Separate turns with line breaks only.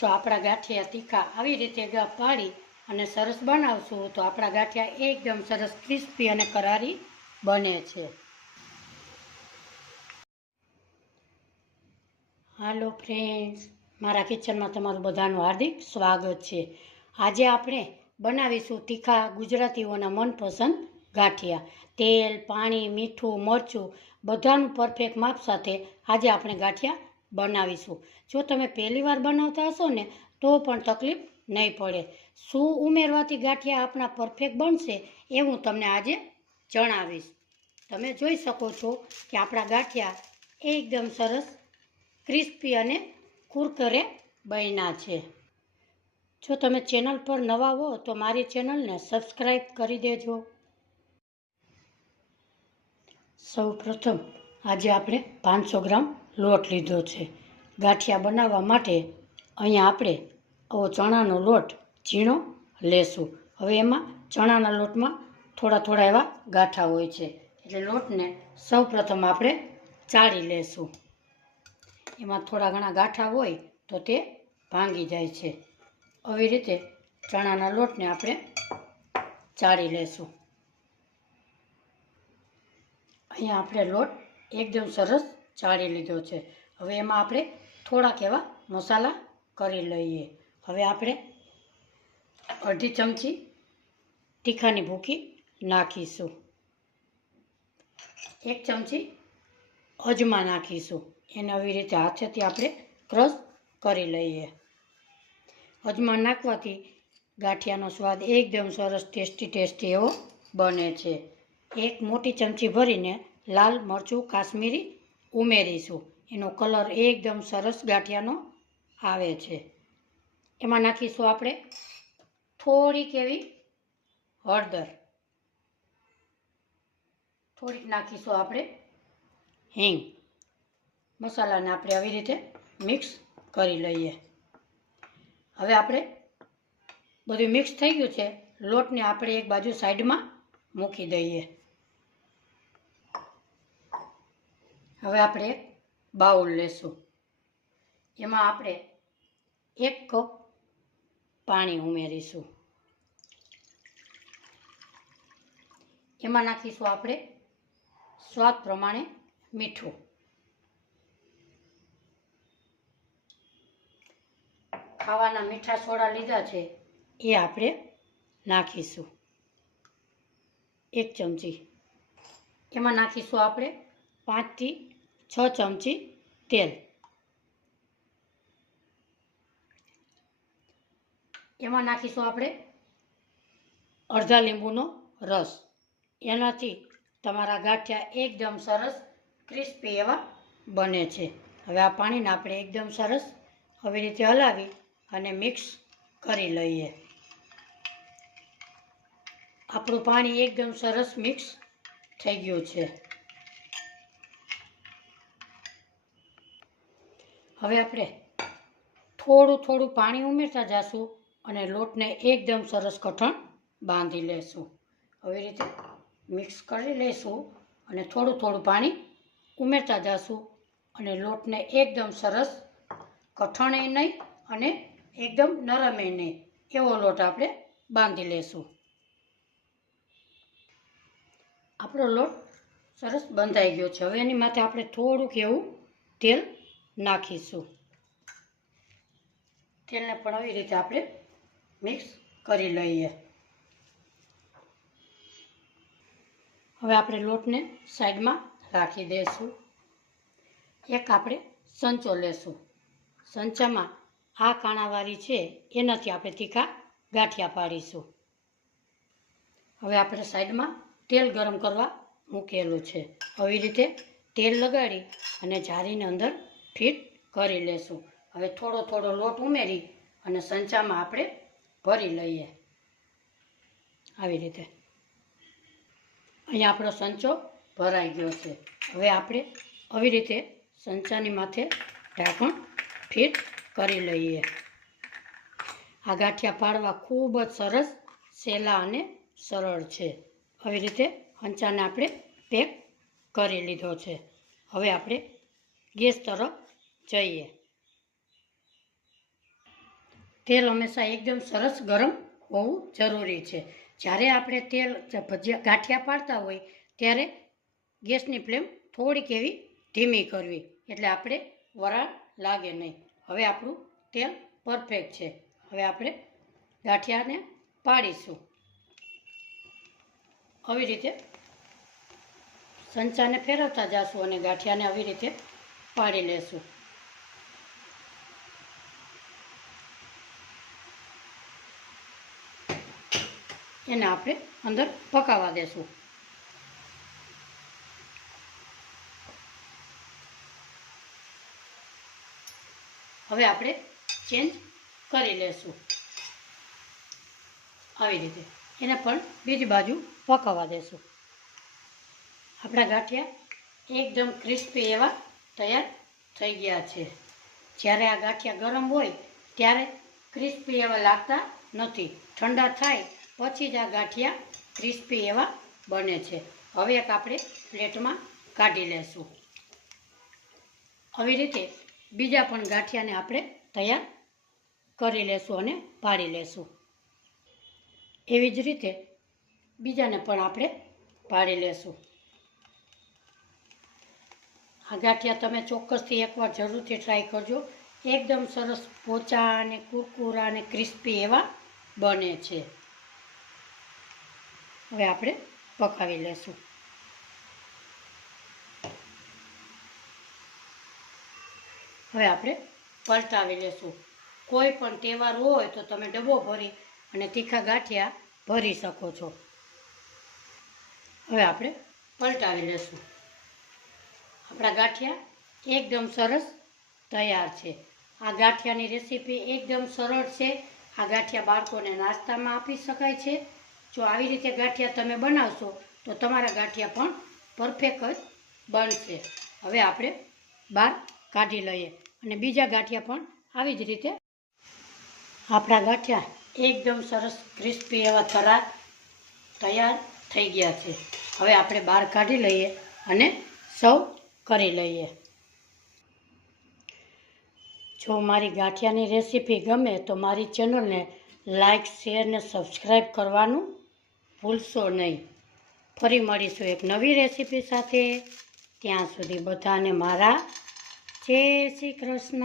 જો આપણા ગાંઠિયા તીખા આવી રીતે ગાપ પાડી અને સરસ બનાવશું તો આપણા ગાંઠિયા એકદમ સરસ ક્રિસ્પી અને કરારી બને છે. હાલો ફ્રેન્ડ્સ મારા કિચનમાં તમારું બધાનું હાર્દિક સ્વાગત છે. આજે આપણે બનાવીશું તીખા ગુજરાતીઓના મનપસંદ ગાંઠિયા. તેલ, પાણી, મીઠું, મરચું બધાનું પરફેક્ટ માપ સાથે આજે આપણે ગાંઠિયા બનાવીશું. જો તમે પહેલી વાર બનાવતા હશો ને, તો પણ તકલીફ નહીં પડે. શું ઉમેરવાથી ગાંઠિયા આપણા પરફેક્ટ બનશે એ હું તમને આજે જણાવીશ. તમે જોઈ શકો છો કે આપણા ગાંઠિયા એકદમ સરસ ક્રિસ્પી અને કુરકરે બન્યા છે. જો તમે ચેનલ પર નવા હો, તો મારી ચેનલને સબસ્ક્રાઈબ કરી દેજો. સૌ પ્રથમ આજે આપણે પાંચસો ગ્રામ લોટ લીધો છે. ગાંઠિયા બનાવવા માટે અહીંયા આપણે આવો ચણાનો લોટ ઝીણો લેશું. હવે એમાં ચણાના લોટમાં થોડા થોડા એવા ગાંઠા હોય છે. એટલે લોટને સૌપ્રથમ આપણે ચાળી લેશું. એમાં થોડા ઘણા ગાંઠા હોય તો તે ભાંગી જાય છે. આવી રીતે ચણાના લોટને આપણે ચાળી લેશું. અહીંયા આપણે લોટ એકદમ સરસ ચાળી લીધો છે. હવે એમાં આપણે થોડાક એવા મસાલા કરી લઈએ. હવે આપણે અડધી ચમચી તીખાની ભૂકી નાખીશું. એક ચમચી અજમા નાખીશું. એને આવી રીતે હાથેથી આપણે ક્રશ કરી લઈએ. અજમા નાખવાથી ગાંઠિયાનો સ્વાદ એકદમ સરસ ટેસ્ટી ટેસ્ટી એવો બને છે. એક મોટી ચમચી ભરીને લાલ મરચું કાશ્મીરી ઉમેરીશું. એનો કલર એકદમ સરસ ગાંઠિયાનો આવે છે. એમાં નાખીશું આપણે થોડીક એવી હળદર. થોડીક નાખીશું આપણે હિંગ. મસાલાને આપણે આવી રીતે મિક્સ કરી લઈએ. હવે આપણે બધું મિક્સ થઈ ગયું છે. લોટને આપણે એક બાજુ સાઈડમાં મૂકી દઈએ. હવે આપણે બાઉલ લેશું. એમાં આપણે એક કપ પાણી ઉમેરીશું. એમાં નાખીશું આપણે સ્વાદ પ્રમાણે મીઠું. ખાવાના મીઠા સોડા લીધા છે, એ આપણે નાખીશું. એક ચમચી. એમાં નાખીશું આપણે પાંચથી છ ચમચી તેલ. એમાં નાખીશું આપણે અડધા લીંબુનો રસ. એનાથી તમારા ગાંઠિયા એકદમ સરસ ક્રિસ્પી એવા બને છે. હવે આ પાણીને આપણે એકદમ સરસ આવી રીતે હલાવી અને મિક્સ કરી લઈએ. આપણું પાણી એકદમ સરસ મિક્સ થઈ ગયું છે. હવે આપણે થોડું થોડું પાણી ઉમેરતા જઈશું અને લોટને એકદમ સરસ કઠણ બાંધી લેશું. આવી રીતે મિક્સ કરી લઈશું અને થોડું થોડું પાણી ઉમેરતા જઈશું અને લોટને એકદમ સરસ કઠણે નહીં અને એકદમ નરમે નહીં એવો લોટ આપણે બાંધી લેશું. આપણો લોટ સરસ બંધાઈ ગયો છે. હવે એની માથે આપણે થોડુંક એવું તેલ નાખીશું. તેલને પણ આવી રીતે આપણે મિક્સ કરી લઈએ. હવે આપણે લોટને સાઈડમાં રાખી દઈશું. એક આપણે સંચો લેશું. સંચામાં આ કાણાવાળી છે એનાથી આપણે તીખા ગાંઠિયા પાડીશું. હવે આપણે સાઈડમાં તેલ ગરમ કરવા મૂકેલું છે. આવી રીતે તેલ લગાડી અને જારીને અંદર ફિટ કરી લેશું. હવે થોડો થોડો લોટ ઉમેરી અને સંચામાં આપણે ભરી લઈએ. આવી રીતે. અહીંયા આપણો સંચો ભરાઈ ગયો છે. હવે આપણે આવી રીતે સંચાની માથે ઢાંકણ ફિટ કરી લઈએ. આ ગાંઠિયા પાડવા ખૂબ જ સરસ સહેલા અને સરળ છે. આવી રીતે સંચાને આપણે પેક કરી લીધો છે. હવે આપણે ગેસ તરફ જઈએ. તેલ હંમેશા એકદમ સરસ ગરમ હોવું જરૂરી છે. જ્યારે આપણે તેલ ભજીયા ગાંઠિયા પાડતા હોય, ત્યારે ગેસની ફ્લેમ થોડીક એવી ધીમી કરવી. એટલે આપણે વરાળ લાગે નહીં. હવે આપણું તેલ પરફેક્ટ છે. હવે આપણે ગાંઠિયાને પાડીશું. આવી રીતે સંચાને ફેરવતા જશું અને ગાંઠિયાને આવી રીતે પાડી લેશું. એને આપણે અંદર પકાવવા દેશું. હવે આપણે ચેન્જ કરી લેશું. આવી રીતે. એને પણ બીજી બાજુ પકાવવા દેશું. આપણા ગાંઠિયા એકદમ ક્રિસ્પી એવા તૈયાર થઈ ગયા છે. જ્યારે આ ગાંઠિયા ગરમ હોય ત્યારે ક્રિસ્પી એવા લાગતા નથી. ઠંડા થાય પછી જ આ ગાંઠિયા ક્રિસ્પી એવા બને છે. હવે એક આપણે પ્લેટમાં કાઢી લેશું. આવી રીતે બીજા પણ ગાંઠિયાને આપણે તૈયાર કરી લેશું અને પાડી લેશું. એવી જ રીતે બીજાને પણ આપણે પાડી લેશું. આ ગાંઠિયા તમે ચોક્કસથી એકવાર જરૂરથી ટ્રાય કરજો. એકદમ સરસ પોચા અને કુરકુરા અને ક્રિસ્પી એવા બને છે. હવે આપણે પકાવી લેશું. હવે આપણે પલટાવી લેશું. કોઈ પણ તહેવાર હોય તો તમે ડબ્બો ભરી અને તીખા ગાંઠિયા ભરી શકો છો. હવે આપણે પલટાવી લેશું. આપણા ગાંઠિયા એકદમ સરસ તૈયાર છે. આ ગાંઠિયાની રેસીપી એકદમ સરળ છે. આ ગાંઠિયા બાળકોને નાસ્તામાં આપી શકાય છે. જો આવી રીતે ગાંઠિયા તમે બનાવશો, તો તમારા ગાંઠિયા પણ પરફેક્ટ જ બનશે. હવે આપણે બહાર કાઢી લઈએ. અને બીજા ગાંઠિયા પણ આવી જ રીતે આપણા ગાંઠિયા એકદમ સરસ ક્રિસ્પી એવા થરા તૈયાર થઈ ગયા છે. હવે આપણે બહાર કાઢી લઈએ અને સૌ કરી લઈએ. જો મારી ગાંઠિયાની રેસીપી ગમે તો મારી ચેનલને લાઈક, શેર ને સબસ્ક્રાઈબ કરવાનું ભૂલશો નહીં. ફરી મળીશું એક નવી રેસીપી સાથે. ત્યાં સુધી બધાને મારા જય શ્રી કૃષ્ણ.